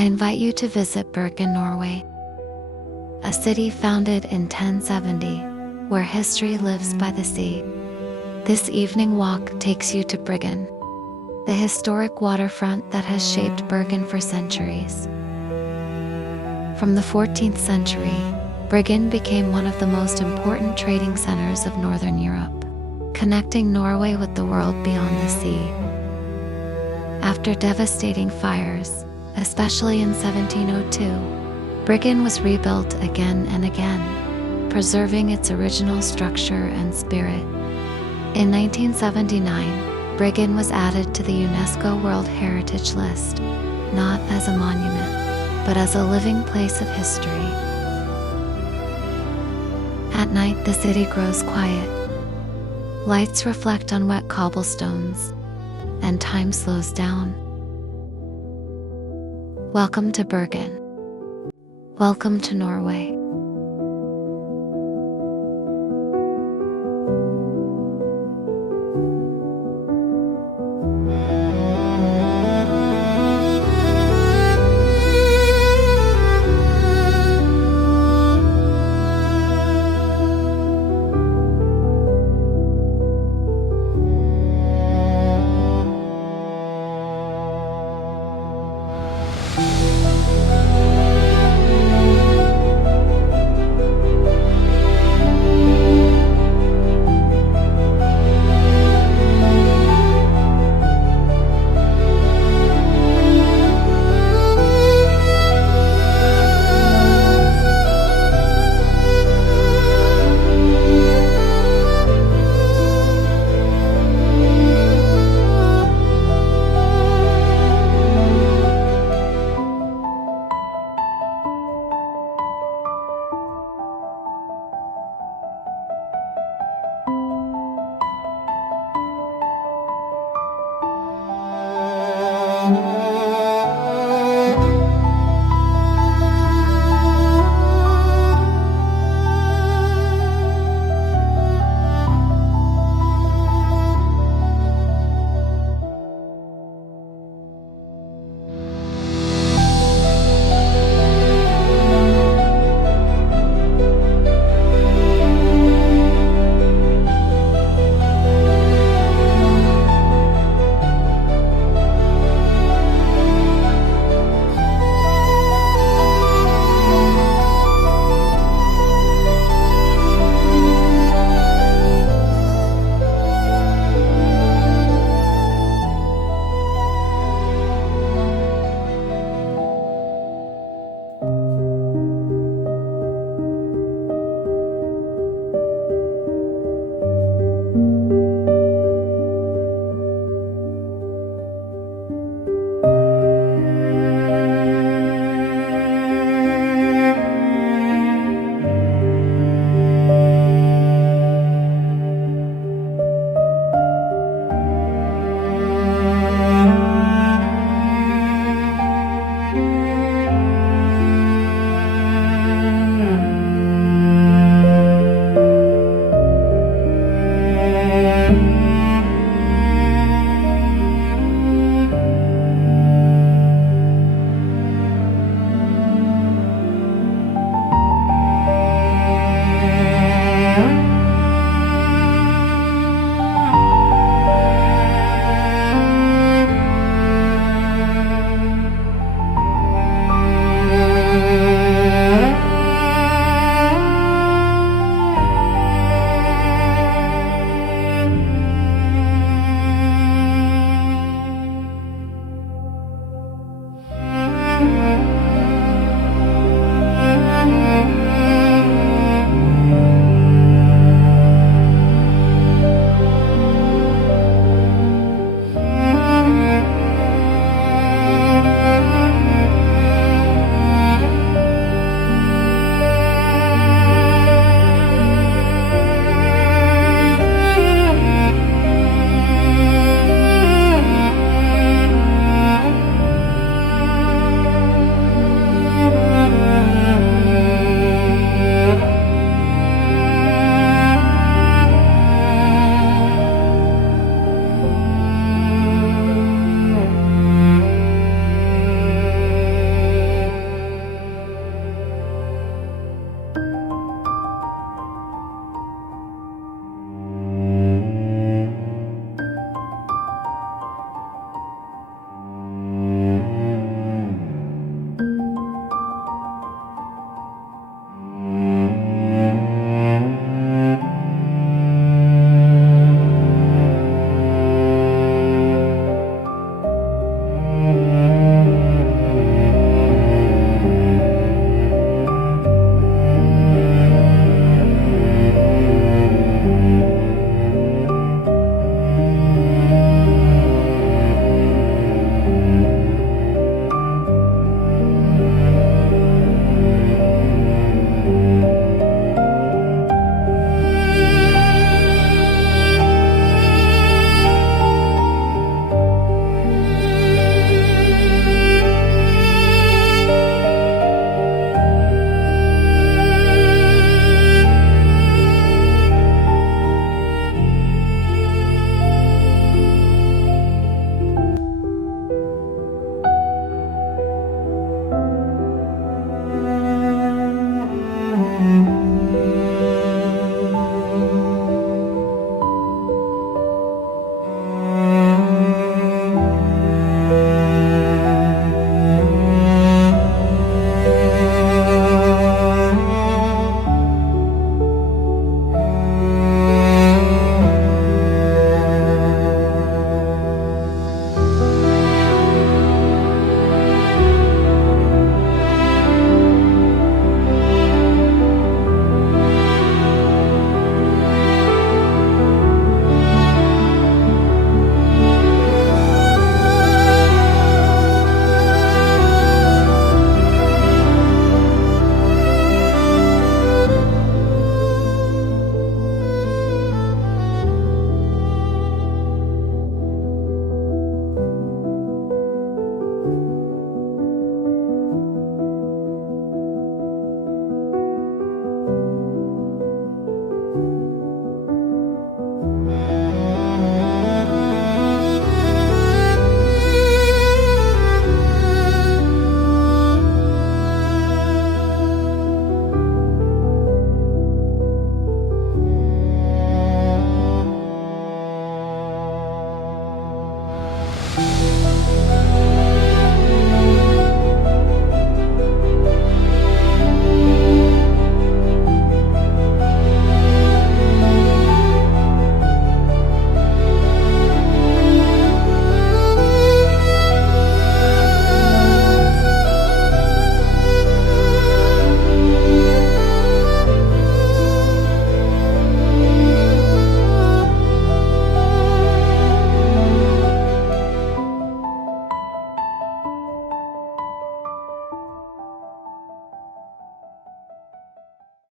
I invite you to visit Bergen, Norway, a city founded in 1070, where history lives by the sea. This evening walk takes you to Bryggen, the historic waterfront that has shaped Bergen for centuries. From the 14th century, Bryggen became one of the most important trading centers of Northern Europe, connecting Norway with the world beyond the sea. After devastating fires, especially in 1702, Bryggen was rebuilt again and again, preserving its original structure and spirit. In 1979, Bryggen was added to the UNESCO World Heritage List, not as a monument, but as a living place of history. At night, the city grows quiet. Lights reflect on wet cobblestones, and time slows down. Welcome to Bergen. Welcome to Norway.